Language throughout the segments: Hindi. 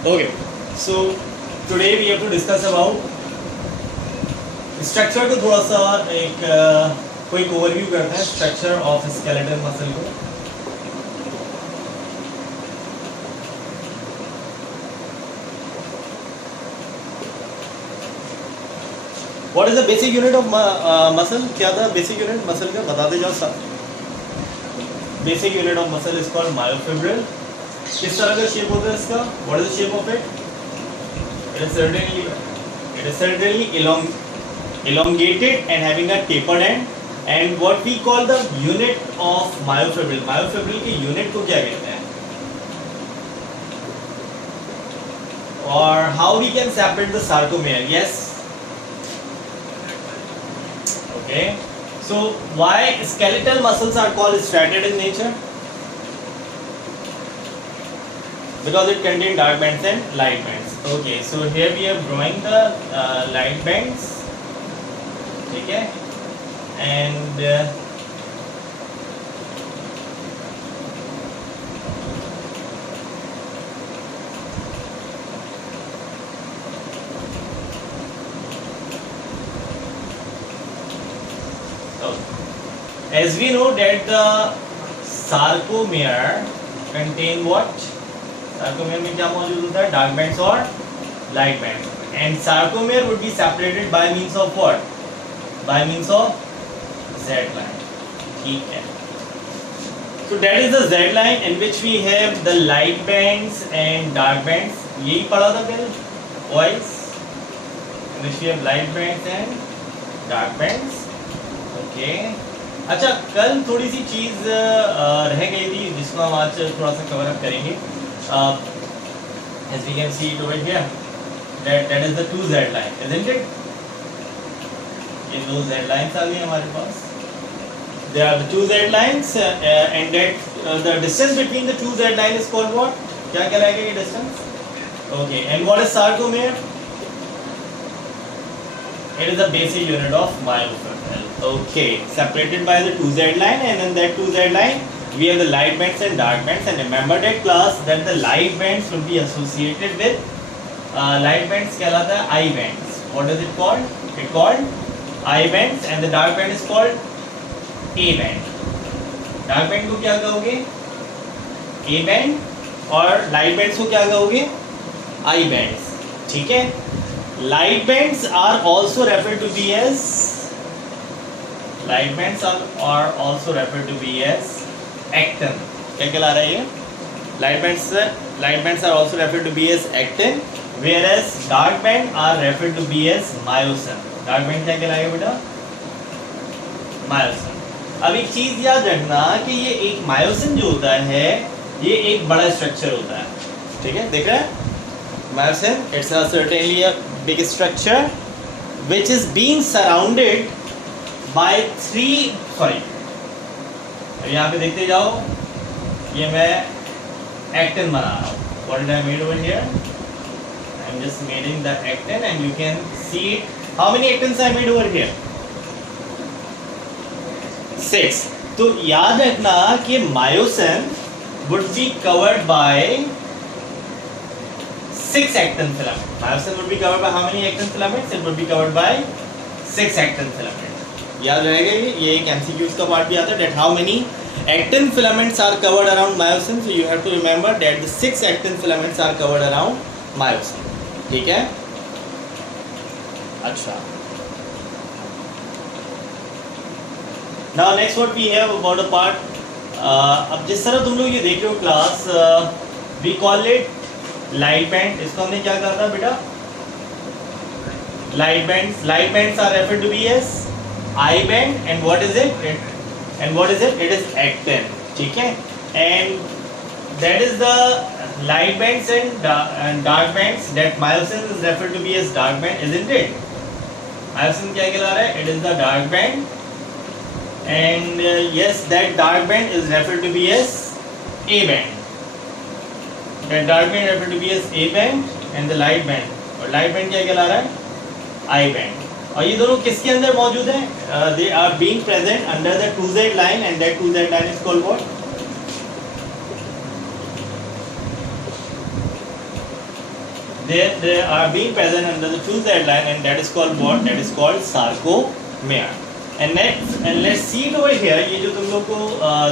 Okay, so today we have to discuss about structure को थोड़ा सा एक क्विक ओवरव्यू करते हैं स्ट्रक्चर ऑफ स्केलेटल मसल को. What is the basic unit of muscle? क्या था बेसिक यूनिट मसल का, बताते जाओ सब. Basic unit of muscle is called myofibril. किस तरह का शेप होता है इसका? What is the shape of it? It is certainly elongated and having a tapered end. And what we call the unit of myofibril. Myofibril के unit को क्या कहते हैं? Or how we can separate the sarcomere? Yes. Okay. So why skeletal muscles are called striated in nature? Because it contains dark bands and light bands. Okay, so here we are drawing the light bands. ठीक है, and as we know that the sarcomere contain what? Sarcomere में क्या मौजूद होता है? डार्क बैंड्स और light bands. And sarcomere would be separated by means of what? By means of Z line. ठीक है. So that is the Z line in which we have the light bands and dark bands. यही पढ़ा था कल boys. In which we have light bands and dark bands. Okay. अच्छा, कल थोड़ी सी चीज रह गई थी जिसको हम आज थोड़ा सा कवर अप करेंगे. As we can see it over here, that is the 2Z line, isn't it? ये दो Z lines आ गई हमारे पास. There are the 2Z lines and that the distance between the 2Z line is called what? क्या कहलाएगा ये distance? Okay, and what is sarcomere? It is the basic unit of myofibril. Okay, separated by the 2Z line, and in that 2Z line we have the light bands and dark bands. And remember that class that the light bands will be associated with light bands कहलाता है I bands. What is it called? It called I bands, and the dark band is called A band. Dark band को क्या कहोगे? A band. और light bands को क्या कहोगे? I bands. ठीक है. Light bands are also referred to be as actin. क्या कहला रहा है ये? Light bands are also referred to be as actin, whereas dark band are referred to be as myosin. Dark band क्या कहलाएगा बेटा? Myosin. अब एक चीज याद रखना कि ये एक myosin जो होता है ये एक बड़ा स्ट्रक्चर होता है. ठीक है, देख रहे हैं? Myosin, it's certainly a big structure which is being surrounded by यहाँ पे देखते जाओ, ये मैं actin बना रहा हूँ. What did I made over here? I'm just making the actin, and you can see it. How many actins I made over here? 6. तो याद रखना कि myosin would be covered by 6 actin filaments. Myosin would be covered by how many actin filaments? It would be covered by 6 actin filaments. याद रहेगा ये एक MCQs का पार्ट भी आता है. That how many actin filaments are covered around myosin? So you have to remember that the 6 actin filaments are covered around myosin. ठीक है? अच्छा. Now next what we have about a part. अब जिस तरह तुम लोग ये देख रहे हो class, we call it light band. इसको हमने क्या कहा था बेटा? Light bands. Light bands are referred to be as I band, and what is it? It is actin. ठीक है? And that is the light bands and dark bands. That myosin is referred to be as dark band, isn't it? Myosin क्या कहला रहा है? It is the dark band, and yes, that dark band is referred to be as A band. That dark band referred to be as A band, and the light band. और light band क्या कहला रहा है? I band. और ये दोनों किसके अंदर मौजूद हैं? They are being present under the 2Z line, and that 2Z line is called what? they are being present under the 2Z line, and that is called what? That is called sarcomere. And let's see it over here. ये जो तुम लोग को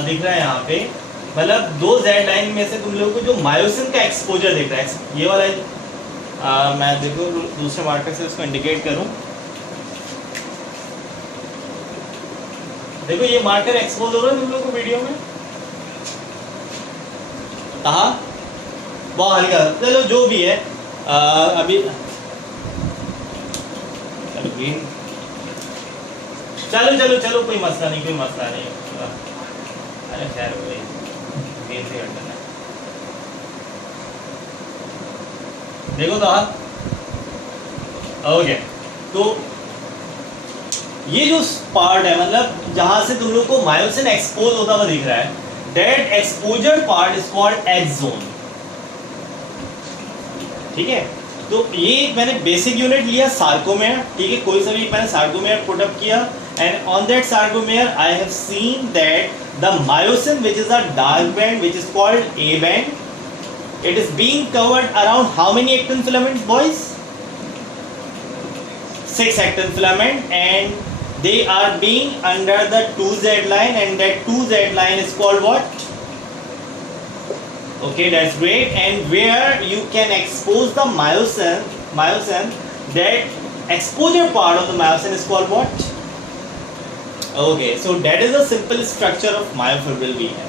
दिख रहा है यहाँ पे, मतलब 2Z लाइन में से तुम लोग को जो मायोसिन का एक्सपोजर दिख रहा है, ये वाला मैं देखो दूसरे मार्कर से उसको इंडिकेट करूँ. देखो ये मार्कर एक्सपोज हो रहा है तुम लोग को वीडियो में. कहाँ? बहुत हल्का. चलो जो भी है अभी चलो कोई मसला नहीं. अरे खैर ग्रीन से हटना है. देखो तो ओके. तो ये जो पार्ट है, मतलब जहां से तुम लोग को मायोसिन एक्सपोज होता हुआ दिख रहा है, that exposure part is called x zone. ठीक है. तो ये मैंने बेसिक यूनिट लिया सार्कोमेयर. ठीक है. कोई सा भी मैंने सार्कोमेयर पुट अप किया, and on that sarcomere I have seen that the myosin which is a dark band which is called A band, it is being covered around how many actin filaments, boys? 6 actin filament, and they are being under the 2Z line, and that 2Z line is called what? Okay, that's great. And where you can expose the myosin, that exposure part of the myosin is called what? Okay, so that is the simple structure of myofibril vein.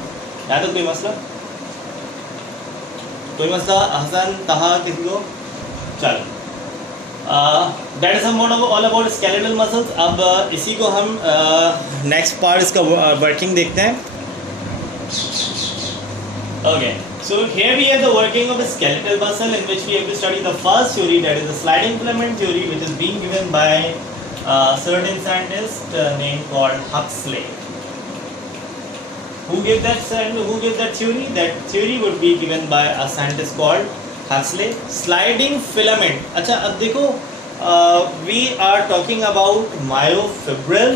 है तो कोई मसला? कोई मसला? हसन, तहा, किसी को? चलो. That is all about skeletal muscles. अब इसी को हम नेक्स्ट पार्ट इसका वर्किंग देखते हैं. Okay, so here we have the working of a skeletal muscle, in which we have to study the first theory, that is the sliding filament theory, which is being given by a certain scientist named called Huxley. Who gave that theory? That theory would be given by a scientist called Huxley. Sliding filament. अच्छा, अब देखो, we are talking about myofibril,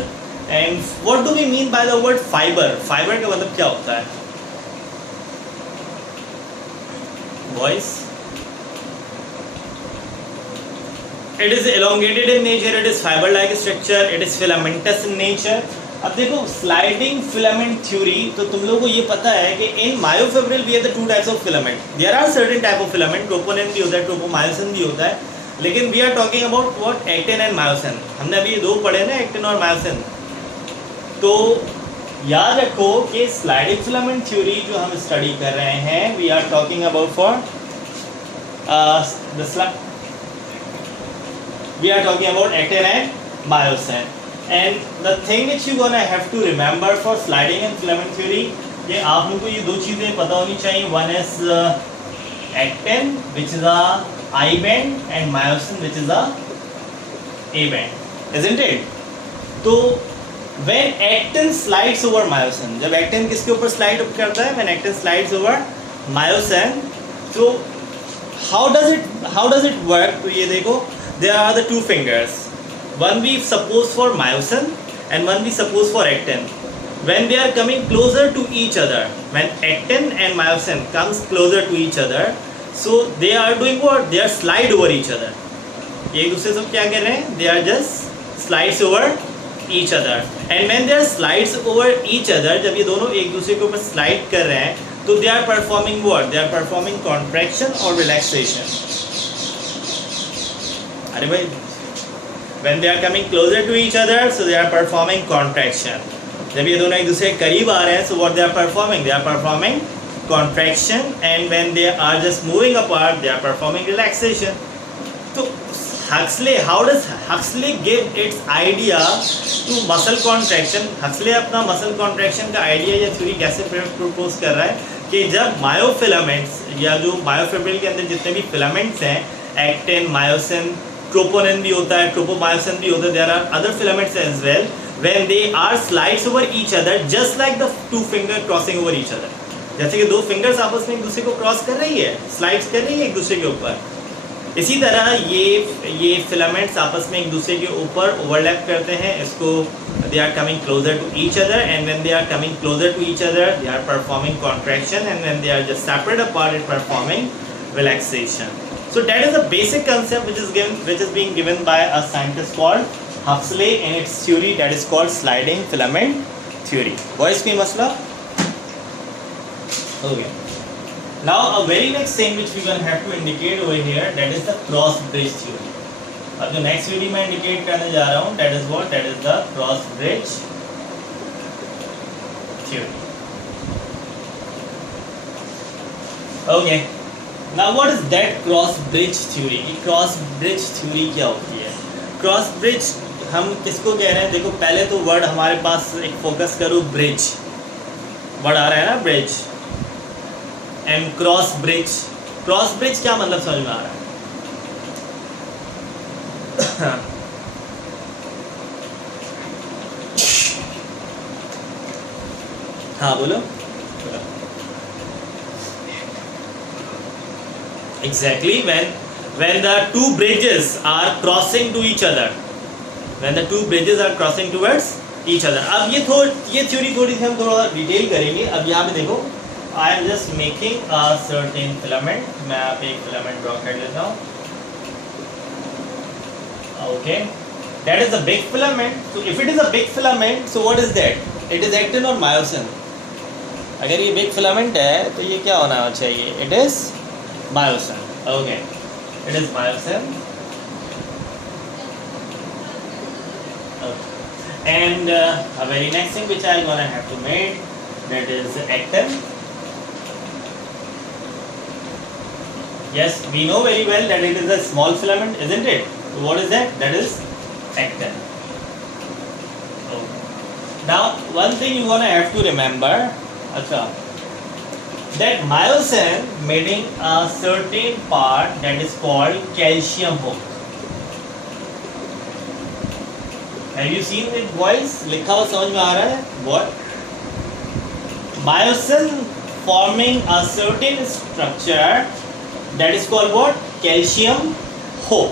and what do we mean by the word fiber? Fiber का मतलब क्या होता है? Voice. It is elongated in nature. It is fiber-like structure. It is filamentous in nature. अब देखो स्लाइडिंग फिलामेंट थ्योरी, तो तुम लोगों को ये पता है कि इन myofibril we have the two types of filament. There are certain type of filament, troponin भी होता है, ट्रोपोमायोसिन भी होता है, लेकिन we are talking about what? Actin and myosin. हमने अभी ये दो पढ़े ना, एक्टिन और मायोसिन. तो याद रखो कि स्लाइडिंग फिलामेंट थ्योरी जो हम स्टडी कर रहे हैं, we are talking about for we are talking about actin and myosin. And the thing which you gonna have to remember for sliding and filament theory, ये आप लोगों को ये दो चीज़ें पता होनी चाहिए. One is actin which is a I band, and myosin which is a A band, isn't it? तो when actin slides over myosin, जब actin किसके ऊपर slide करता है? When actin slides over myosin, so how does it work? तो ये देखो, there are the two fingers. One we suppose for myosin and one we suppose for actin. When they are coming closer to each other, when actin and myosin comes closer to each other, so they are doing what? They are slide over each other. ये एक दूसरे से क्या कर रहे हैं? They are just slides over each other. And when they are slides over each other, जब ये दोनों एक दूसरे के ऊपर slide कर रहे हैं, तो they are performing what? They are performing contraction or relaxation. अरे भाई, when they are coming closer to each other, so they are performing contraction. जब ये दोनों एक दूसरे के करीब आ रहे हैं, so what they are performing? They are performing contraction, and when they are just moving apart, they are performing relaxation. तो how does Huxley give its idea to muscle contraction? Huxley अपना muscle contraction का idea या theory कैसे propose कर रहा है कि जब मायोफिलामेंट्स या जो मायोफिब्रिल के अंदर जितने भी फिलामेंट्स हैं, एक्टिन, मायोसिन, ट्रोपोनिन भी होता है, ट्रोपोमायोसिन भी होता है, there are other filaments as well, when they are slides over each other just like the two finger crossing over each other. जैसे कि दो फिंगर्स आपस में एक दूसरे को क्रॉस कर रही है, स्लाइड्स कर रही है एक दूसरे के ऊपर, इसी तरह ये फिलामेंट्स आपस में एक दूसरे के ऊपर ओवरलैप करते हैं. इसको they are coming closer to each other, and when they are coming closer to each other they are performing contraction, and when they are just separate apart it performing relaxation. So that is a basic concept which is being given by a scientist called Huxley in its theory that is called sliding filament theory. Boys कोई मसला? Okay. Now a very next thing which we will have to indicate over here, that is the cross bridge theory. अब जो next theory मैं indicate करने जा रहा हूँ, that is what? That is the cross bridge theory. Okay. Now what is that cross bridge theory? ये cross bridge theory क्या होती है? Cross bridge हम किसको कह रहे हैं? देखो पहले तो वर्ड हमारे पास एक फोकस करो ब्रिज, वर्ड आ रहा है ना bridge, and cross bridge. Cross bridge क्या मतलब समझ में आ रहा है? हाँ बोलो. Exactly, when the two bridges are crossing to each other, when the two bridges are crossing towards each other. अब ये थ्योरी थोड़ी सी हम थोड़ा डिटेल करेंगे. अब यहाँ पे देखो, I am just making a certain filament. मैं यहाँ पे एक filament ड्रॉ कर लेता हूँ. Okay, that is a big filament. So if it is a big filament, so what is that? It is actin or myosin. अगर ये big filament है तो ये क्या होना चाहिए? It is myosin. Okay, it is myosin. Okay. And a very next thing which I am gonna have to make, that is actin. Yes, we know very well that it is a small filament, isn't it? So what is that? That is actin. Okay. Now one thing you gonna have to remember, that myosin making a certain part that is called calcium hook. Have you seen it boys? लिखा हुआ समझ में आ रहा है? What? Myosin forming a certain structure that is called what? Calcium hook.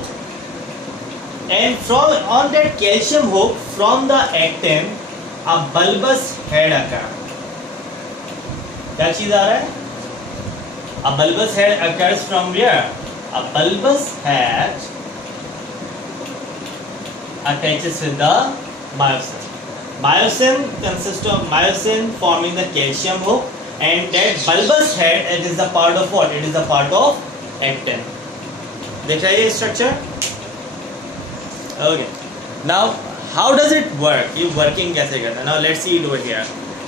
And from on that calcium hook, from the actin, a bulbous head occurs. क्या चीज आ रहा है? A bulbous head occurs from where? A bulbous head attaches with the myosin. Myosin consists of myosin forming the calcium hook, and that bulbous head, it is a part of what? It is a part of actin. देख रहे हैं ये structure? Okay. Now how does it work? ये working कैसे करता है? Now let's see it over here.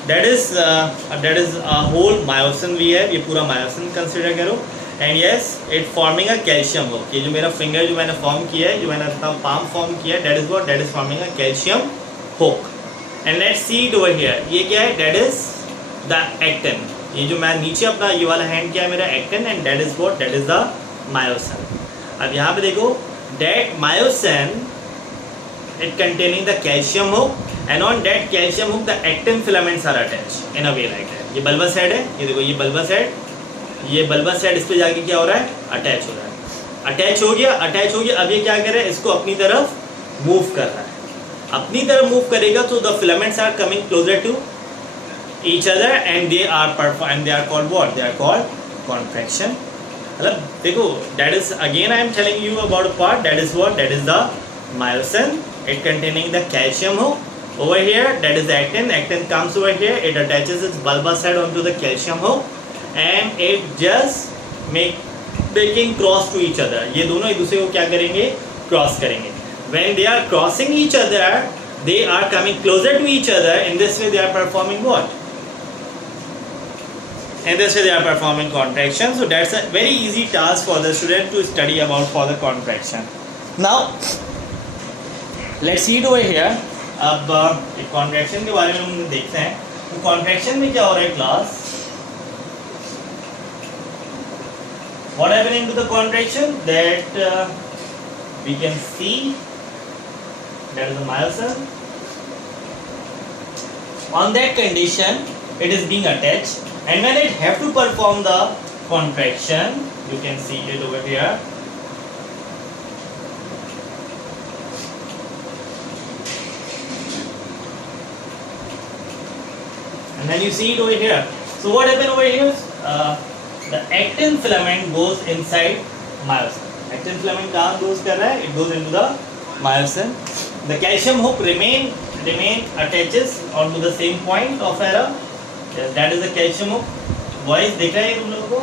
That is a whole myosin we have. ये पूरा myosin consider करो. And yes, it forming a calcium hook. ये जो मेरा finger जो मैंने form किया है, जो मैंने अपना palm form किया है, that is what? That is forming a calcium hook. And let's see it over here. ये क्या है? That is the actin. ये जो मैं नीचे अपना ये वाला hand किया है मेरा actin, and that is what? That is the myosin. अब यहाँ पे देखो, that myosin, it containing the calcium hook, and on that calcium hook the actin filaments are attached in a way like that. ये bulbous head है, ये देखो ये bulbous head, ये bulbous head इस पे जाके क्या हो रहा है? अटैच हो रहा है. अटैच हो गया. अब ये क्या कर रहा है? इसको अपनी तरफ मूव कर रहा है. अपनी तरफ मूव करेगा तो the filaments are coming closer to each other, and they are called what? They are called contraction. मतलब देखो, that is again I am telling you about a part, that is what? That is the myosin. It containing the calcium hook. Over here, that is the actin. Actin comes over here. It attaches its bulbous head onto the calcium hook, and it just making cross to each other. ये दोनों एक दूसरे को क्या करेंगे? Cross करेंगे. When they are crossing each other, they are coming closer to each other. In this way, they are performing what? In this way, they are performing contraction. So that's a very easy task for the student to study about for the contraction. Now, let's see it over here. अब contraction के बारे में हम देखते हैं. तो contraction में क्या हो रहा है class? What happening to the contraction? That we can see that is the myosin. On that condition, it is being attached, and when it have to perform the contraction, you can see it over here. And then you see it over here. So what happened over here? The actin filament goes inside myosin. Actin filament कहाँ goes कर रहा है? It goes into the myosin. The calcium hook remain attaches onto the same point of error. Yes, that is the calcium hook. Boys, दिख रहा है तुम लोगों को?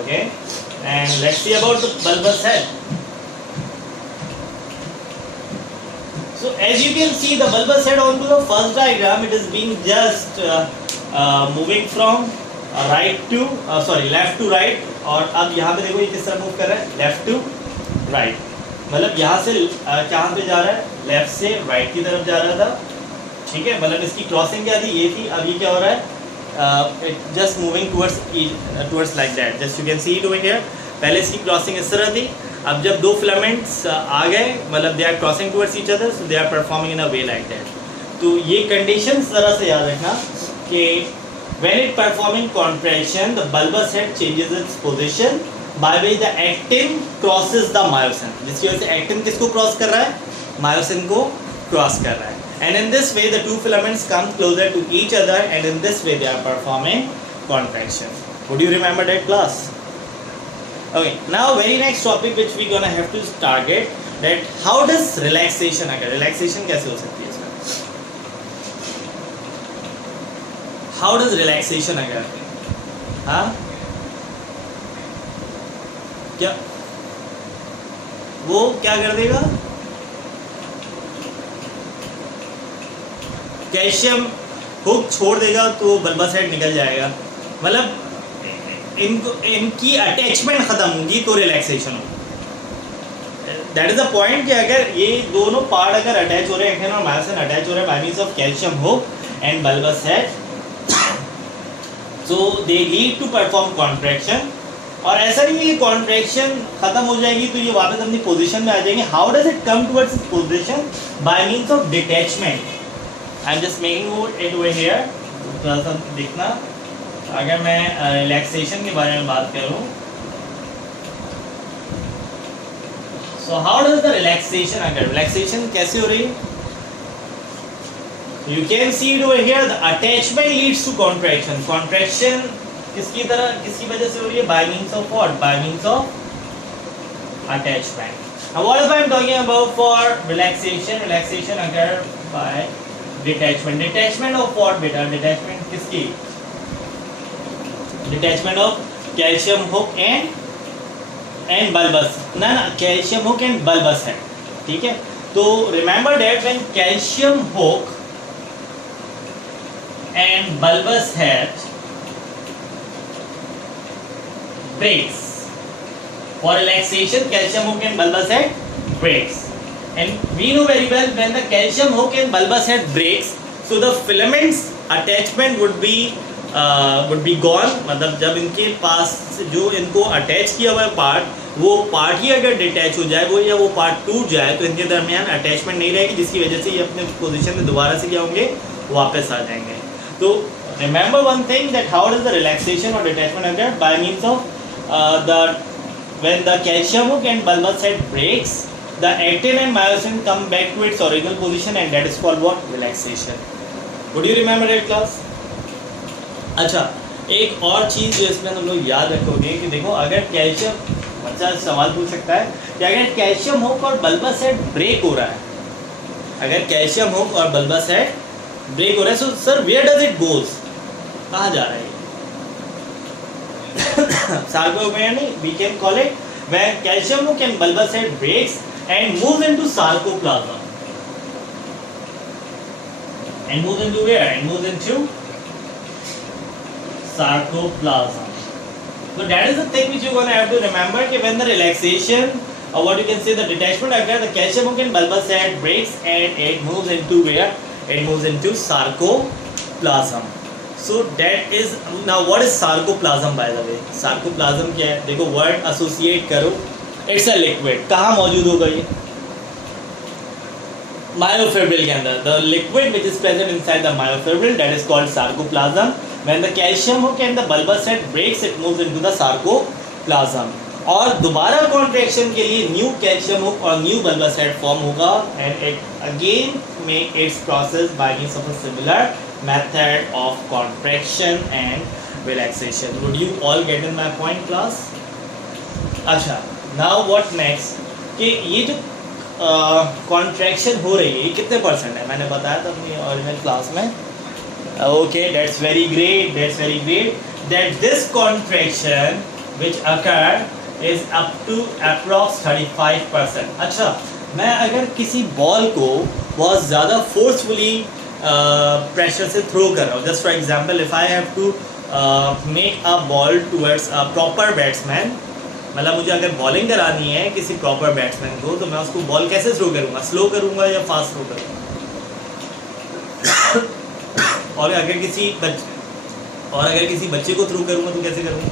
Okay. And let's see about the bulbous head. So as you can see, the bulbous head onto the first diagram, it is being just moving from left to right. और अब यहाँ पे देखो ये किस तरह मूव कर रहा है, लेफ्ट टू राइट, मतलब यहाँ से कहाँ पे जा रहा है, लेफ्ट से राइट की तरफ जा रहा था, ठीक है। मतलब इसकी क्रॉसिंग क्या थी, ये थी, अब ये क्या हो रहा है, it just moving towards like that, just you can see it over here. पहले इसकी क्रॉसिंग इस तरह थी, अब जब दो फिलामेंट्स आ गए, मतलब they are crossing towards each other, so they are performing in a way like that. तो ये कंडीशन तरह से याद रखना कि when it performing contraction, the bulbous head changes its position by which the actin crosses the myosin. जिसकी वजह से actin किसको क्रॉस कर रहा है, myosin को क्रॉस कर रहा है। And in this way the two filaments come closer to each other, and in this way they are performing contraction. Would you remember that class? Okay, now very next topic which we gonna have to target, that how does relaxation occur? Relaxation कैसे हो सकती है इसमें? How does relaxation occur? हाँ क्या वो क्या कर देगा, कैल्शियम हुक छोड़ देगा तो बल्बस हेड निकल जाएगा, मतलब इनकी अटैचमेंट खत्म होगी तो रिलैक्सेशन होगी। दैट इज द पॉइंट कि अगर ये दोनों पार्ट अगर अटैच हो रहे हैं, एक्टिन और मायोसिन अटैच हो रहे हैं by means of calcium hook and bulbous head, so they lead to perform contraction। और ऐसा नहीं है कि contraction खत्म हो जाएगी तो ये वापस अपनी पोजीशन में आ जाएंगे। How does it come towards its position? By means of detachment. I'm just making it over here। थोड़ा सा देखना, अगर मैं relaxation के बारे में बात करूँ, so how does the relaxation occur? Relaxation कैसे हो रही है? You can see it over here. The attachment leads to contraction. Contraction किसकी वजह से हो रही है? By means of what? By means of attachment. Now what if I am talking about for relaxation? Relaxation occur by detachment. Detachment of what beta? Detachment किसकी? Detachment of calcium hook and bulbous. ना calcium hook and bulbous head. ठीक है? तो remember that when calcium hook and bulbous head breaks, for relaxation calcium hook and bulbous head breaks, and we know very well when the calcium hook and bulbous head breaks, so the filaments attachment would be gone। मतलब जब इनके पास जो इनको अटैच किया हुआ है पार्ट, वो पार्ट ही अगर डिटैच हो जाए, वो या वो पार्ट टूट जाए, तो इनके दरमियान अटैचमेंट नहीं रहेगी, जिसकी वजह से ये अपने पोजीशन में दोबारा से क्या होंगे, वापस आ जाएंगे। तो remember one thing, that how does the relaxation or detachment occur? By means of when the calcium hook and bulbous head breaks, the actin and myosin come back to its original position, and that is called what? Relaxation. Would you remember that class? अच्छा, एक और चीज़ जो इसमें तुम लोग याद रखोगे कि देखो, अगर कैल्शियम, बच्चा सवाल पूछ सकता है कि अगर कैल्शियम हुक और बल्बस हेड ब्रेक हो रहा है, अगर कैल्शियम हुक और बल्बस हेड ब्रेक हो रहा है, so sir where does it goes, कहाँ जा रहा है? Sarcopenia, we can call it when calcium hook and bulbous head breaks and moves into sarcoplasm. And moves into where? And moves into sarcoplasm. So that is the thing which you're going to have to remember, that when the relaxation, or what you can say the detachment occurs, the calcium hook and bulbous head breaks and it moves into where? It moves into sarcoplasm. So that is, now what is sarcoplasm by the way? Sarcoplasm क्या है? देखो word associate करो, it's a liquid। कहाँ मौजूद होगा ये? Myofibril के अंदर। The liquid which is present inside the myofibril, that is called sarcoplasm. When the calcium hook and the bulbous head breaks, it moves into the sarcoplasm. और दोबारा कॉन्ट्रैक्शन के लिए न्यू कैल्शियम हुक और न्यू बल्बस हेड फॉर्म होगा, and it again make it's process by means of a similar method of contraction and relaxation. Would you all get in my point class? अच्छा, नाउ व्हाट नेक्स्ट कि ये जो कॉन्ट्रैक्शन हो रही है ये कितने परसेंट है, मैंने बताया था अपनी ओरिजिनल क्लास में. Okay, that's very great, that's very great that this contraction which occurred is up to approx 35%. अच्छा, मैं अगर किसी बॉल को बहुत ज़्यादा फोर्सफुली प्रेशर से थ्रो कर रहा हूँ, just for example if I have to make a ball towards a proper batsman, मतलब मुझे अगर बॉलिंग करानी है किसी प्रॉपर बैट्समैन को, तो मैं उसको बॉल कैसे थ्रो करूँगा, स्लो करूँगा या फास्ट थ्रो करूँगा. और अगर किसी बच्चे को थ्रो करूँगा तो कैसे करूँगा,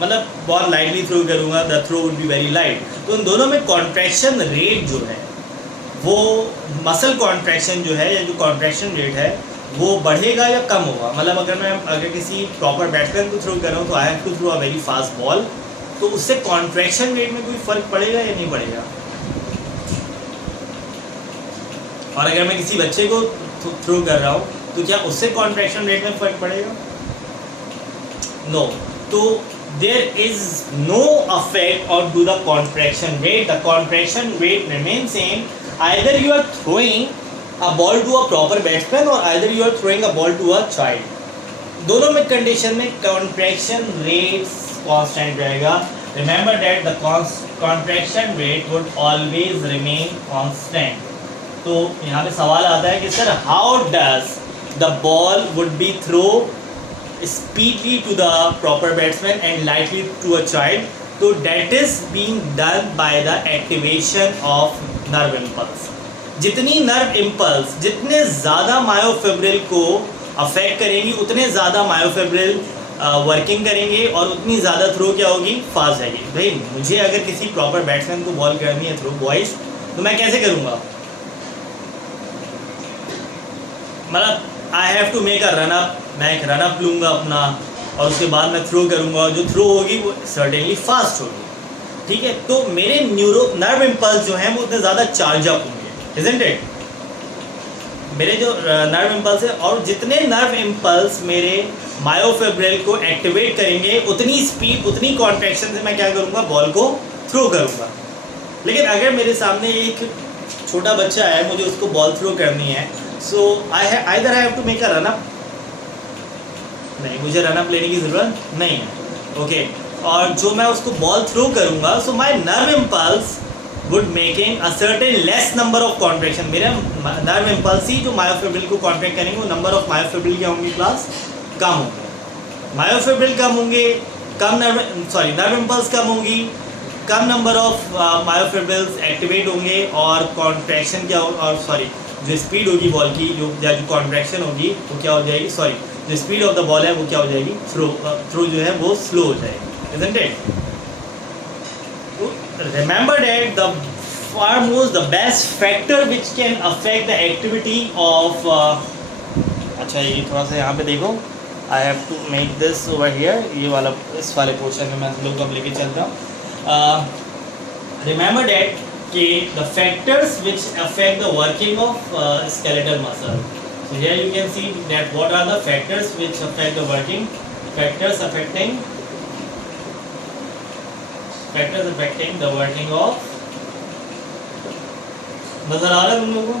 मतलब बहुत लाइटली थ्रो करूँगा, the throw would be very light. तो उन दोनों में कॉन्ट्रैक्शन रेट जो है वो मसल कॉन्ट्रैक्शन जो है या जो कॉन्ट्रैक्शन रेट है वो बढ़ेगा या कम होगा. मतलब अगर किसी प्रॉपर बैट्समैन को थ्रो कर रहा हूँ तो I have to throw a very fast ball, तो उससे कॉन्ट्रैक्शन रेट में कोई फ़र्क पड़ेगा या नहीं पड़ेगा. और अगर मैं किसी बच्चे को थ्रो कर रहा हूँ तो क्या उससे कॉन्ट्रैक्शन रेट में फ़र्क पड़ेगा? नो. तो there is no effect onto the contraction rate. The contraction rate remains same. Either you are throwing a ball to a proper batsman or either you are throwing a ball to a child. दोनों में कंडीशन में contraction rate constant रहेगा. Remember that the contraction rate would always remain constant. तो यहाँ पे सवाल आता है कि sir how does the ball would be thrown speedily to the proper batsman and lightly to a child? So that is being done by the activation of nerve impulse. जितनी नर्व इम्पल्स जितने ज़्यादा मायोफिब्रिल को अफेक्ट करेंगी उतने ज़्यादा मायोफिब्रिल वर्किंग करेंगे और उतनी ज़्यादा थ्रो क्या होगी, फास्ट जाएगी. भाई मुझे अगर किसी प्रॉपर बैट्समैन को बॉल करनी है थ्रो बॉयज, तो मैं कैसे करूँगा, मतलब I have to make a run up, मैं एक रन अप लूँगा अपना और उसके बाद मैं थ्रो करूँगा. जो थ्रो होगी वो सर्टेनली फास्ट होगी. ठीक है, तो मेरे नर्व इम्पल्स जो हैं वो उतने ज़्यादा चार्ज अप होंगे, इज़न्ट इट. मेरे जो नर्व इम्पल्स है और जितने नर्व इम्पल्स मेरे मायोफिब्रिल को एक्टिवेट करेंगे उतनी स्पीड उतनी कॉन्ट्रैक्शन से मैं क्या करूँगा, बॉल को थ्रो करूँगा. लेकिन अगर मेरे सामने एक छोटा बच्चा है, मुझे उसको बॉल थ्रो करनी है, सो either I have to make a run up, नहीं मुझे रन अप लेने की ज़रूरत नहीं है. ओके, और जो मैं उसको बॉल थ्रो करूँगा, so my nerve impulse would making a certain less number of contraction. मेरे नर्व इम्पल्स ही जो मायोफिब्रिल को कॉन्ट्रैक्ट करेंगे, वो नंबर ऑफ मायोफिब्रिल क्या होंगी, क्लास कम होंगे. मायोफिब्रिल कम होंगे, नर्व इम्पल्स कम होंगी, कम नंबर ऑफ मायोफिब्रिल्स एक्टिवेट होंगे और कॉन्ट्रैक्शन क्या और जो स्पीड होगी बॉल की, जो कॉन्ट्रैक्शन होगी वो क्या हो जाएगी, जो स्पीड ऑफ द बॉल है वो क्या हो जाएगी, थ्रो जो है वो स्लो हो जाएगी. Isn't it? Remember that the foremost, the best factor which can affect the activity of अच्छा ये थोड़ा सा यहाँ पे देखो, I have to make this over here. ये वाला इस वाले पोर्शन में मैं लोग अब लेके चलता हूँ. Remember that कि the factors which affect the working of skeletal muscle. So here you can see that what are the factors which affect the working, factors affecting the working of, नजर आ रहा है तुम लोगों को,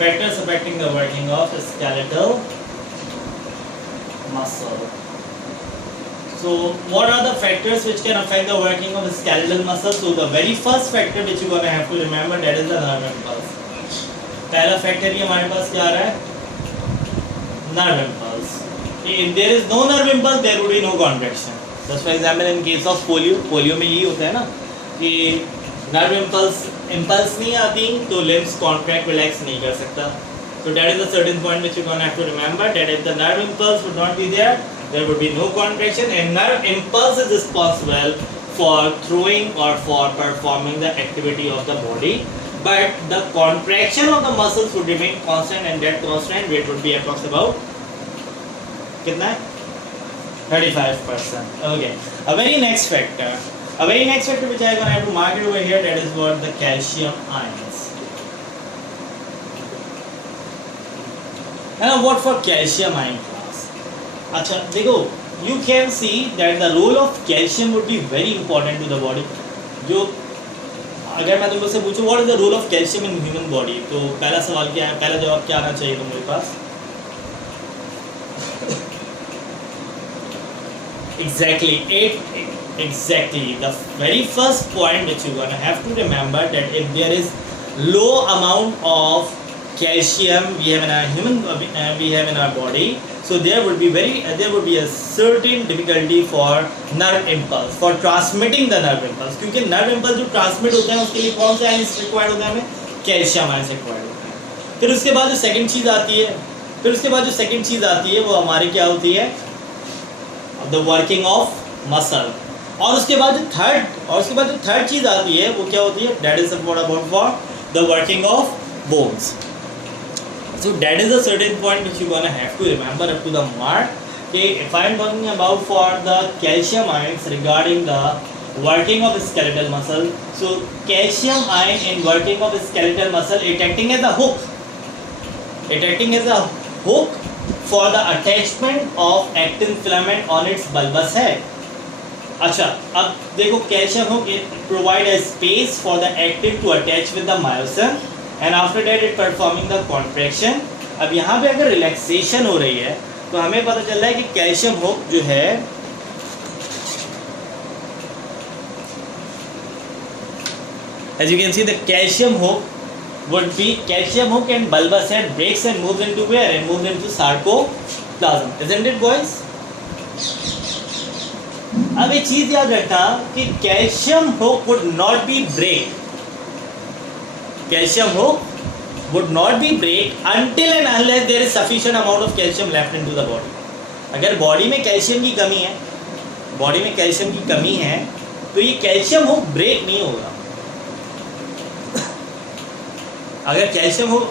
factors affecting the working of skeletal muscle. So what are the factors which can affect the working of the skeletal muscle? So the very first factor which you gonna have to remember, that is the nerve impulse. पहला factor ये हमारे पास क्या आ रहा है, nerve impulse. If there is no nerve impulse, there would be no contraction. Just for example, in case of polio में यही होता है ना कि nerve impulse नहीं आती तो limbs contract relax नहीं कर सकता. So that is a certain point which you gonna have to remember, that if the nerve impulse would not be there, there would be no contraction, and nerve impulse is responsible for throwing or for performing the activity of the body, but the contraction of the muscles would remain constant, and that constant rate would be approximately about कितना है, 35%. Okay, a very next factor which I am going to have to mark it over here, that is what the calcium ions. And what for calcium ion class? अच्छा देखो, you can see that the role of calcium would be very important to the body. जो अगर मैं तुम लोग से पूछूं what is the role of calcium in human body, तो पहला सवाल क्या है, पहला जवाब क्या आना चाहिए तुम्हारे पास? Exactly. The very first point which you're gonna have to remember that if there is low amount of calcium we have in our body, so there would be a certain difficulty for nerve impulse, for transmitting the nerve impulse. क्योंकि nerve impulse जो transmit होते हैं उसके लिए कौन सा ions required होता है, हमें calcium ions required होता है. फिर उसके बाद जो second चीज़ आती है वो हमारी क्या होती है, the working of muscle. और उसके बाद जो थर्ड चीज़ आती है वो क्या होती है, that is about for the working of bones. So that is a certain point which you gonna have to remember up to the mark. Okay, if I am talking about for the calcium ions regarding the working of skeletal muscle, so calcium ion in working of skeletal muscle, it acting as a hook for the attachment of actin filament on its bulbous head. अच्छा, अब देखो calcium hook it provide a space for the actin to attach with the myosin and after that it performing the contraction. अब यहाँ पे अगर relaxation हो रही है तो हमें पता चल रहा है कि calcium hook जो है as you can see the calcium hook and bulbous head breaks and moves into where, and moves into sarcoplasm, isn't it boys? अब एक चीज याद रखना कि calcium hook would not be break until and unless there is sufficient amount of calcium left into the body. अगर बॉडी में कैल्शियम की कमी है तो ये कैल्शियम हुक ब्रेक नहीं होगा. अगर कैल्शियम हुक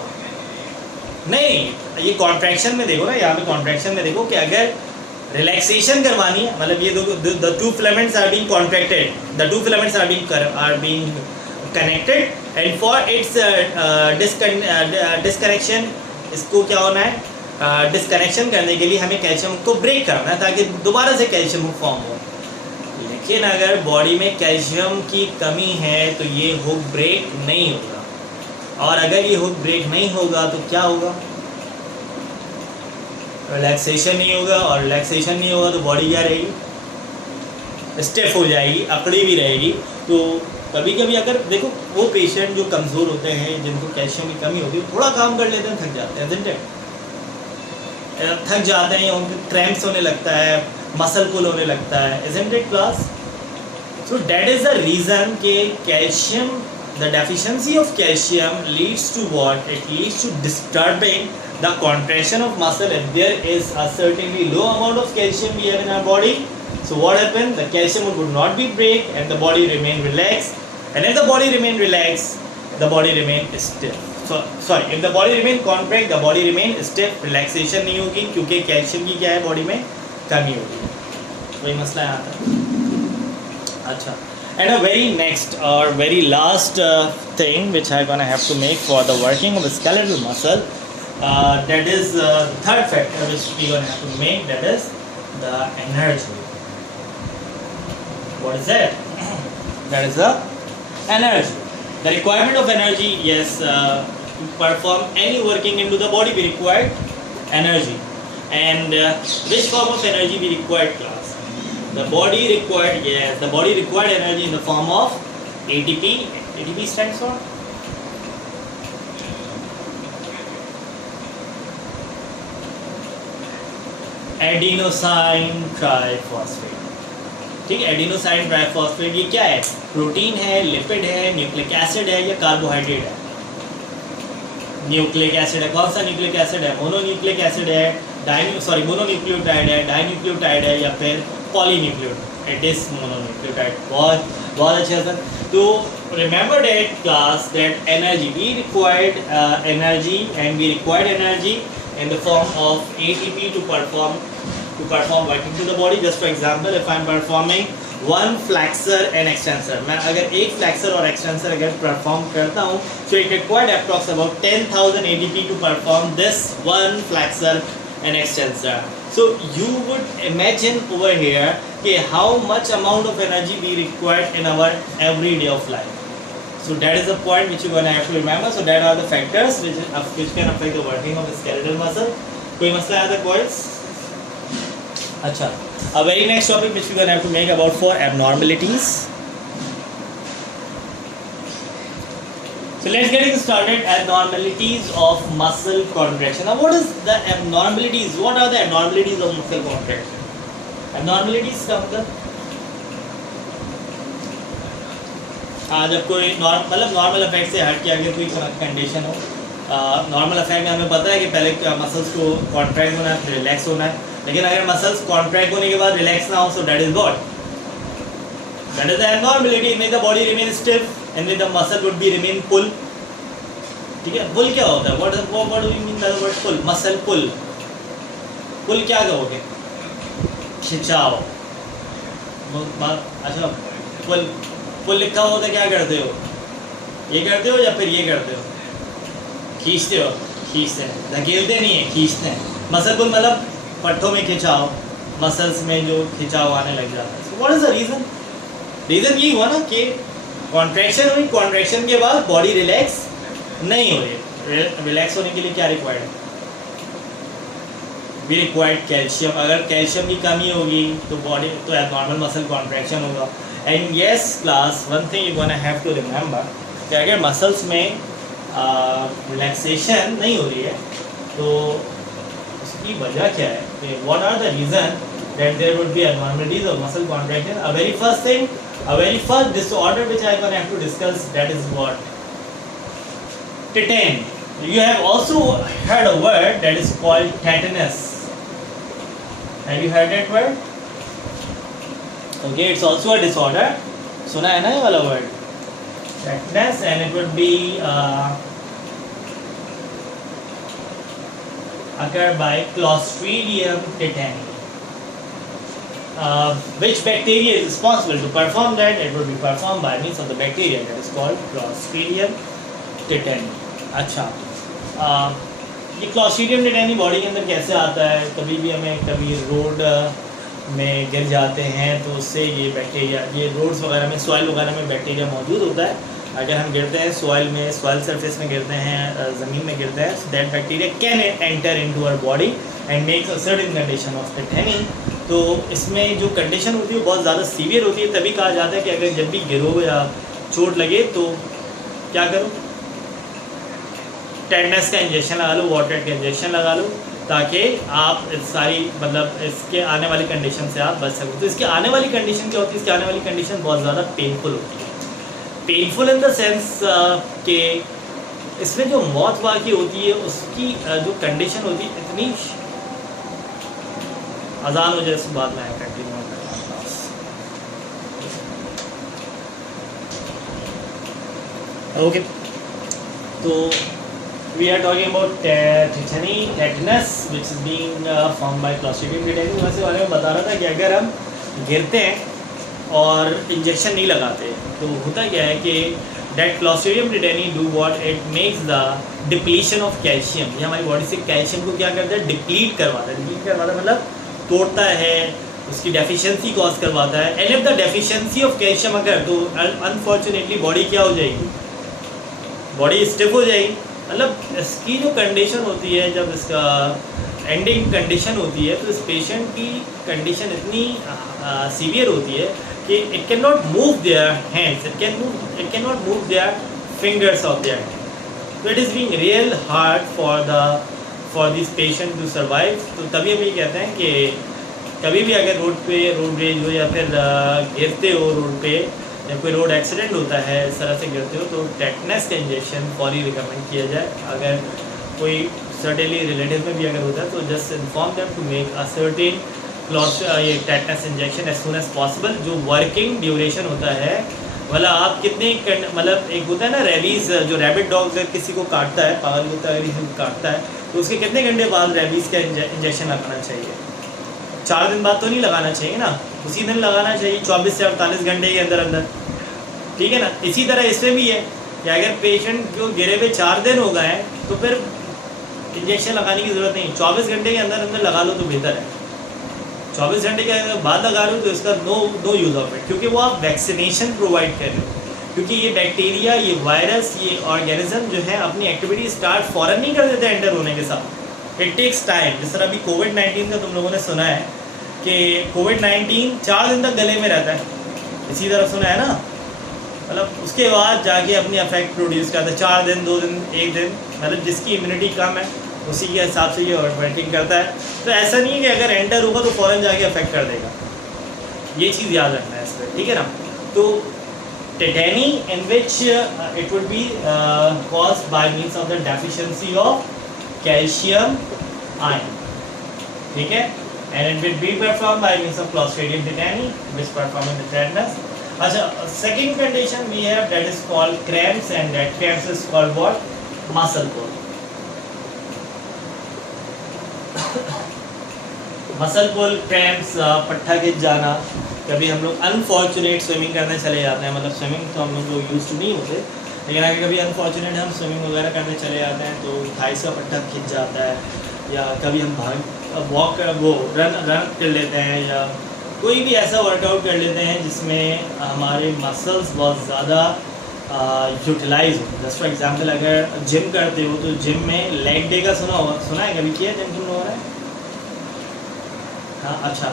नहीं, ये कॉन्ट्रैक्शन में देखो ना, यहाँ पे कॉन्ट्रैक्शन में देखो कि अगर रिलैक्सेशन करवानी है, मतलब ये the two filaments are being contracted, the two filaments are being connected and for its disconnection, इसको क्या होना है, डिस्कनेक्शन करने के लिए हमें कैल्शियम को ब्रेक करना है ताकि दोबारा से कैल्शियम हुक फॉर्म हो. लेकिन अगर बॉडी में कैल्शियम की कमी है तो ये हुक ब्रेक नहीं होगा, और अगर ये हुक ब्रेक नहीं होगा तो क्या होगा, रिलैक्सेशन नहीं होगा, और रिलैक्सेशन नहीं होगा तो बॉडी क्या रहेगी, स्टिफ हो जाएगी, अकड़ी भी रहेगी. तो कभी कभी अगर देखो वो पेशेंट जो कमज़ोर होते हैं, जिनको कैल्शियम की कमी होती है, थोड़ा काम कर लेते हैं, थक जाते हैं या उनके क्रैम्प्स होने लगता है, मसल पुल होने लगता है, isn't it class? So that is the reason कि calcium, the deficiency of calcium leads to what? It leads to disturbing the contraction of muscle. If there is a certainly low amount of calcium we have in our body, so what happens? The calcium would not be break and the body remain relaxed. And if the body remain relaxed, the body remain stiff. So sorry, if the body remain contract, the body remain stiff. Relaxation नहीं होगी क्योंकि calcium की क्या है बॉडी में कमी होगी. वही मसला यहाँ था. अच्छा. And a very next or very last thing which I'm gonna have to make for the working of the skeletal muscle, that is third factor which we're gonna have to make, that is the energy. What is that? That is the energy. The requirement of energy, yes, to perform any working into the body we require energy. And which form of energy we require, class? The body required energy in the form of ATP. ATP stands for adenosine triphosphate. ठीक है, एडिनोसाइन ट्राइफॉस्फेट ये क्या है? प्रोटीन है, लिपिड है, न्यूक्लिक एसिड है या कार्बोहाइड्रेट है? न्यूक्लिक एसिड है. कौन सा न्यूक्लिक एसिड है? मोनोन्यूक्लिक एसिड है, मोनोन्यूक्लियोटाइड है, डाइन्यूक्लियोटाइड है या फिर पॉलीन्यूक्लियोटाइड. It is mononucleotide. बहुत अच्छा सर. तो remember that class that energy we required energy and we required energy in the form of ATP to perform working to the body. Just for example, if I am performing one flexor and extensor, मैं अगर एक flexor और extensor अगर perform करता हूँ, so it required approx about 10,000 ATP to perform this one flexor and extensor. So you would imagine over here कि how much amount of energy we require in our everyday of life. So that is the point which you gonna have to remember. So that are the factors which can affect the working of the skeletal muscle. कोई मसला आया था boys? अच्छा. A very next topic which we gonna have to make about for abnormalities. So let's get started. Abnormalities of muscle contraction. Now what is the abnormalities? What are the abnormalities of muscle contraction? Abnormalities का मतलब जब कोई मतलब नॉर्मल इफेक्ट से हट के अगर कोई कंडीशन हो. नॉर्मल इफेक्ट में हमें पता है कि पहले मसल्स को कॉन्ट्रैक्ट होना है फिर रिलैक्स होना है. लेकिन अगर मसल्स कॉन्ट्रैक्ट होने के बाद रिलैक्स ना हो so that is what, that is the abnormality. In the body remain stiff and the muscle would be remain pull. ठीक है, पुल क्या होता है? What do we mean by the word pull? Muscle pull. Pull क्या कहोगे? खिंचाव. अच्छा, पुल पुल लिखा होता है क्या करते हो? ये करते हो या फिर ये करते हो? खींचते हो. खींचते हैं, धकेलते नहीं है, खींचते हैं. मसल पुल मतलब पट्टों में खिंचाव, मसल्स में जो खिंचाव आने लग जाता है. What is the reason? Reason ये हुआ ना कि कॉन्ट्रैक्शन हुई, कॉन्ट्रैक्शन के बाद बॉडी रिलैक्स नहीं हो रही. रिलैक्स होने के लिए क्या रिक्वायर्ड है? We required calcium. अगर कैल्शियम की कमी होगी तो बॉडी तो एबनॉर्मल मसल कॉन्ट्रैक्शन होगा. And yes class, one thing you gonna have to remember कि अगर मसल्स में रिलैक्सेशन नहीं हो रही है तो उसकी वजह क्या है? What are the reason that there would be abnormalities of muscle contraction? A very first thing, a very first disorder which I am going to have to discuss, that is what? Tetany. You have also heard a word that is called tetanus. Have you heard that word? Okay, it's also a disorder. सुना है ना ये वाला word? Tetanus, and it would be occur by Clostridium tetani. Which bacteria is responsible to perform that? It would be performed by means of the bacteria that is called Clostridium tetani. अच्छा, ये Clostridium tetani बॉडी के अंदर कैसे आता है? कभी भी हमें कभी रोड में गिर जाते हैं तो उससे ये बैक्टीरिया, ये रोड्स वगैरह में, सॉइल वगैरह में बैक्टीरिया मौजूद होता है. अगर हम गिरते हैं सॉइल में, सॉइल सरफेस में गिरते हैं, ज़मीन में गिरते हैं, so that bacteria can enter into our body and makes a certain condition of tetany. तो इसमें जो कंडीशन होती है वो बहुत ज़्यादा सीवियर होती है. तभी कहा जाता है कि अगर जब भी गिरो या चोट लगे तो क्या करो? टेटनस का इंजेक्शन लगा लो, वाटर का इंजेक्शन लगा लो, ताकि आप इस सारी मतलब इसके आने वाली कंडीशन से आप बच सको. तो इसकी आने वाली कंडीशन क्या होती है? इसकी आने वाली कंडीशन बहुत ज़्यादा पेनफुल होती है. पेनफुल इन द सेंस कि इसमें जो मौत वाक़ई होती है उसकी जो कंडीशन होती है इतनी, अजान हो जाए इस बात में कंटिन्यू करना. ओके, तो we are talking about tetanus which is being formed by Clostridium tetani. वैसे वाले में बता रहा था कि अगर हम गिरते हैं और इंजेक्शन नहीं लगाते तो होता क्या है कि that Clostridium tetani do what? It makes the depletion of calcium. ये हमारी बॉडी से कैल्शियम को क्या करता है? डिप्लीट करवाता है. डिप्लीट करवाता है मतलब तोड़ता है, उसकी डेफिशिएंसी कॉज करवाता है. And if the deficiency of calcium अगर, तो अनफॉर्चुनेटली बॉडी क्या हो जाएगी? बॉडी स्टिफ हो जाएगी. मतलब इसकी जो कंडीशन होती है, जब इसका एंडिंग कंडीशन होती है तो इस पेशेंट की कंडीशन इतनी सीवियर होती है कि it can not move their hands, it can not move their fingers of their hand. तो it is being real hard for this patient to survive. तो तभी हम ये कहते हैं कि कभी भी अगर रोड रेज हो या फिर गिरते हो रोड पे, या कोई रोड एक्सीडेंट होता है, इस तरह से गिरते हो, तो टेटनस का इंजेक्शन फौरी रिकमेंड किया जाए. अगर कोई सर्टेनली रिलेटिव में भी अगर होता है तो just inform them to make a certain ये tetanus injection as soon as possible. जो वर्किंग ड्यूरेशन होता है, मतलब आप कितने मतलब एक होता है ना रेबीज़, जो रैबिट डॉग अगर किसी को काटता है, पागल होता है, किसी को काटता है, तो उसके कितने घंटे बाद रेबीज़ का इंजेक्शन लगाना चाहिए? 4 दिन बाद तो नहीं लगाना चाहिए ना, उसी दिन लगाना चाहिए, 24 से 48 घंटे के अंदर अंदर. ठीक है ना? इसी तरह इसमें भी है कि अगर पेशेंट जो गिरे हुए 4 दिन हो गए हैं तो फिर इंजेक्शन लगाने की ज़रूरत नहीं, 24 घंटे के अंदर अंदर लगा लो तो बेहतर है. 24 घंटे के बाद लगा रहे हो तो इसका नो यूज़ ऑफ इट, क्योंकि वो आप वैक्सीनेशन प्रोवाइड कर रहे हो। क्योंकि ये बैक्टीरिया, ये वायरस, ये ऑर्गेनिज्म जो है अपनी एक्टिविटी स्टार्ट फ़ौरन नहीं कर देते एंटर होने के साथ, इट टेक्स टाइम। जिस तरह अभी कोविड-19 का तुम लोगों ने सुना है कि कोविड-19 4 दिन तक गले में रहता है, इसी तरह सुना है ना, मतलब उसके बाद जाके अपनी अफेक्ट प्रोड्यूस करता है। 4 दिन, 2 दिन, 1 दिन, मतलब जिसकी इम्यूनिटी कम है उसी के हिसाब से ये वर्किंग करता है। तो ऐसा नहीं है कि अगर एंटर होगा तो फ़ौरन जाके अफेक्ट कर देगा, ये चीज़ याद रखना है इस पर, ठीक है ना। तो tetany in which it would be caused by means of the deficiency of calcium ion, ठीक है, and it will be performed by means of Clostridium tetani which performing the tetanus. अच्छा, second condition we have that is called cramps, and that cramps is called what? Muscle pull. Muscle pull, cramps, पट्टा खिंच जाना। कभी हम लोग अनफॉर्चुनेट स्विमिंग करने चले जाते हैं, मतलब स्विमिंग तो हम लोग यूज टू नहीं होते, लेकिन अगर कभी अनफॉर्चुनेट हम स्विमिंग वगैरह करने चले जाते हैं तो थाइस का पट्टा खिंच जाता है, या कभी हम रन कर लेते हैं, या कोई भी ऐसा वर्कआउट कर लेते हैं जिसमें हमारे मसल्स बहुत ज़्यादा यूटिलाइज हो। जस्ट फॉर एग्जांपल अगर जिम करते हो तो जिम में लेग डे का सुना है कभी, किया जिम तुम लोगों ने? हाँ, अच्छा,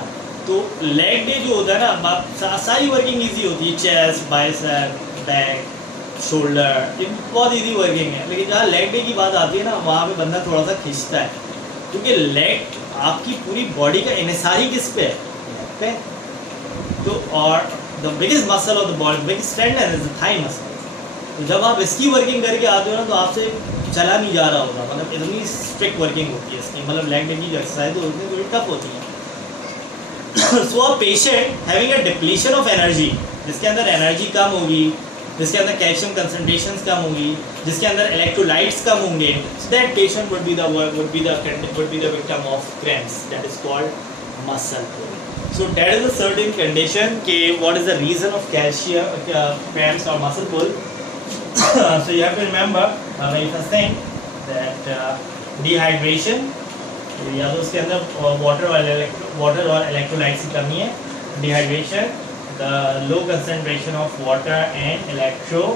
तो लेग डे जो होता है ना, सारी वर्किंग इजी होती है, चेस्ट, बाइसेप, बैक, शोल्डर, ये बहुत इजी वर्किंग है। लेकिन जहाँ लेग डे की बात आती है ना, वहाँ पे बंदा थोड़ा सा खिंचता है, क्योंकि लेग आपकी पूरी बॉडी का इन्हिसार ही किस पे है? तो और the biggest muscle of the body, biggest tendon is the thigh muscle. तो जब आप इसकी वर्किंग करके आते हो ना तो आपसे चला नहीं जा रहा होगा, मतलब इतनी स्ट्रिक्ट वर्किंग होती है इसकी, मतलब लेग डे की जो एक्सरसाइज होती है थोड़ी टफ होती है। सो a patient having a depletion of energy, जिसके अंदर एनर्जी कम होगी, जिसके अंदर कैल्शियम कंसंट्रेशंस कम होंगी, जिसके अंदर इलेक्ट्रोलाइट्स कम होंगे, so that patient would be the victim of cramps, that is called muscle pull. So that is a certain condition कि what is the reason of calcium cramps or muscle pull. So you have to remember very first thing that dehydration, या तो उसके अंदर वाटर और इलेक्ट्रोलाइट्स की कमी है, dehydration, the low concentration of water and electrolytes,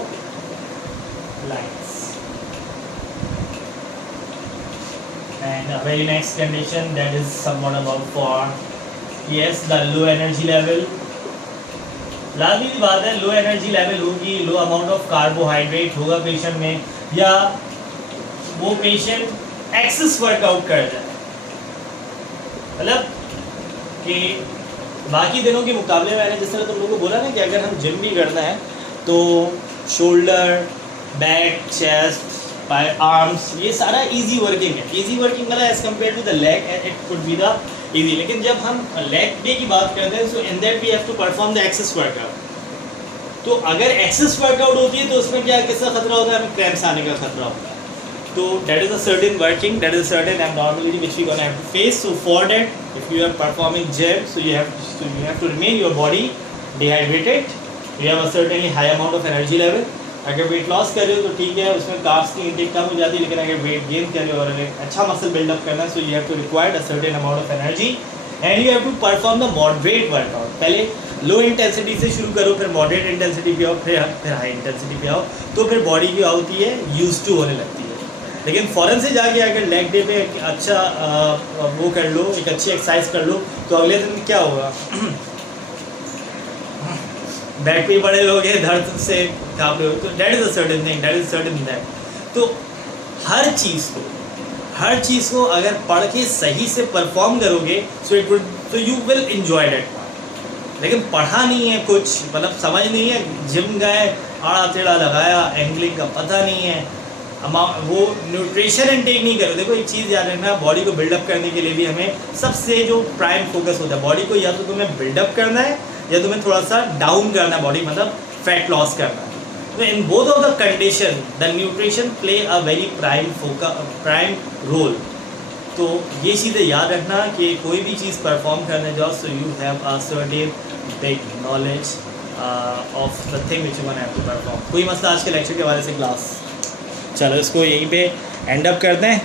and a very next condition that is somewhat about for yes the low energy level. लाजमी सी बात है, लो एनर्जी लेवल होगी, लो अमाउंट ऑफ कार्बोहाइड्रेट होगा पेशेंट में, या वो पेशेंट एक्सेस वर्कआउट कर जाए, मतलब कि बाकी दिनों के मुकाबले में मैंने जिस तरह तुम लोगों को बोला ना कि अगर हम जिम भी करना है तो शोल्डर, बैक, चेस्ट, आर्म्स, ये सारा इजी वर्किंग है। इजी वर्किंग मतलब as compare to the leg it could be the easy. लेकिन जब हम लेग डे की बात करते हैं so in that we have to perform the excess workout. तो अगर एक्सेस वर्कआउट होती है तो उसमें क्या किसका खतरा होता है? हमें क्रैम्प्स आने का खतरा होता है। So that is a certain working, that is a certain abnormality which we gonna have to face. So for that, if you are performing gym, so you have to remain your body dehydrated. You have a certainly high amount of energy level. अगर वेट लॉस कर रहे हो तो ठीक है, उसमें कार्ब्स की इंटेक कम हो जाती है, लेकिन अगर वेट गेन कर रहे हो और अच्छा मसल बिल्डअप करना है, so you have to require a certain amount of energy and you have to perform the moderate workout. पहले लो इंटेंसिटी से शुरू करो, फिर मॉडरेट इंटेंसिटी पे आओ, फिर हाई इंटेंसिटी पे आओ, तो फिर बॉडी की होती है यूज टू होने लगती है। लेकिन फ़ौरन से जाके अगर लेग डे पे अच्छा वो कर लो, एक अच्छी एक्सरसाइज कर लो, तो अगले दिन क्या होगा? बैक पे बड़े लोग हैं, दर्द से काँप रहे हो, तो that is a certain thing, that is certain that. तो हर चीज़ को अगर पढ़ के सही से परफॉर्म करोगे so you will enjoy that part। लेकिन पढ़ा नहीं है कुछ, मतलब समझ नहीं है, जिम गए, आड़ा टेढ़ा लगाया, एंगलिंग का पता नहीं है, वो न्यूट्रिशन इनटेक नहीं करो। देखो एक चीज़ याद रखना, बॉडी को बिल्डअप करने के लिए भी हमें सबसे जो प्राइम फोकस होता है, बॉडी को या तो तुम्हें बिल्डअप करना है या तुम्हें थोड़ा सा डाउन करना है बॉडी, मतलब फैट लॉस करना है। तो in both of the condition the nutrition play a very prime role. तो ये चीज़ें याद रखना कि कोई भी चीज़ परफॉर्म करने जाओ so you have a certain big knowledge of the thing which you have to perform. कोई मसला आज के लेक्चर के हवाले से क्लास? चलो इसको यहीं पे एंड अप करते हैं।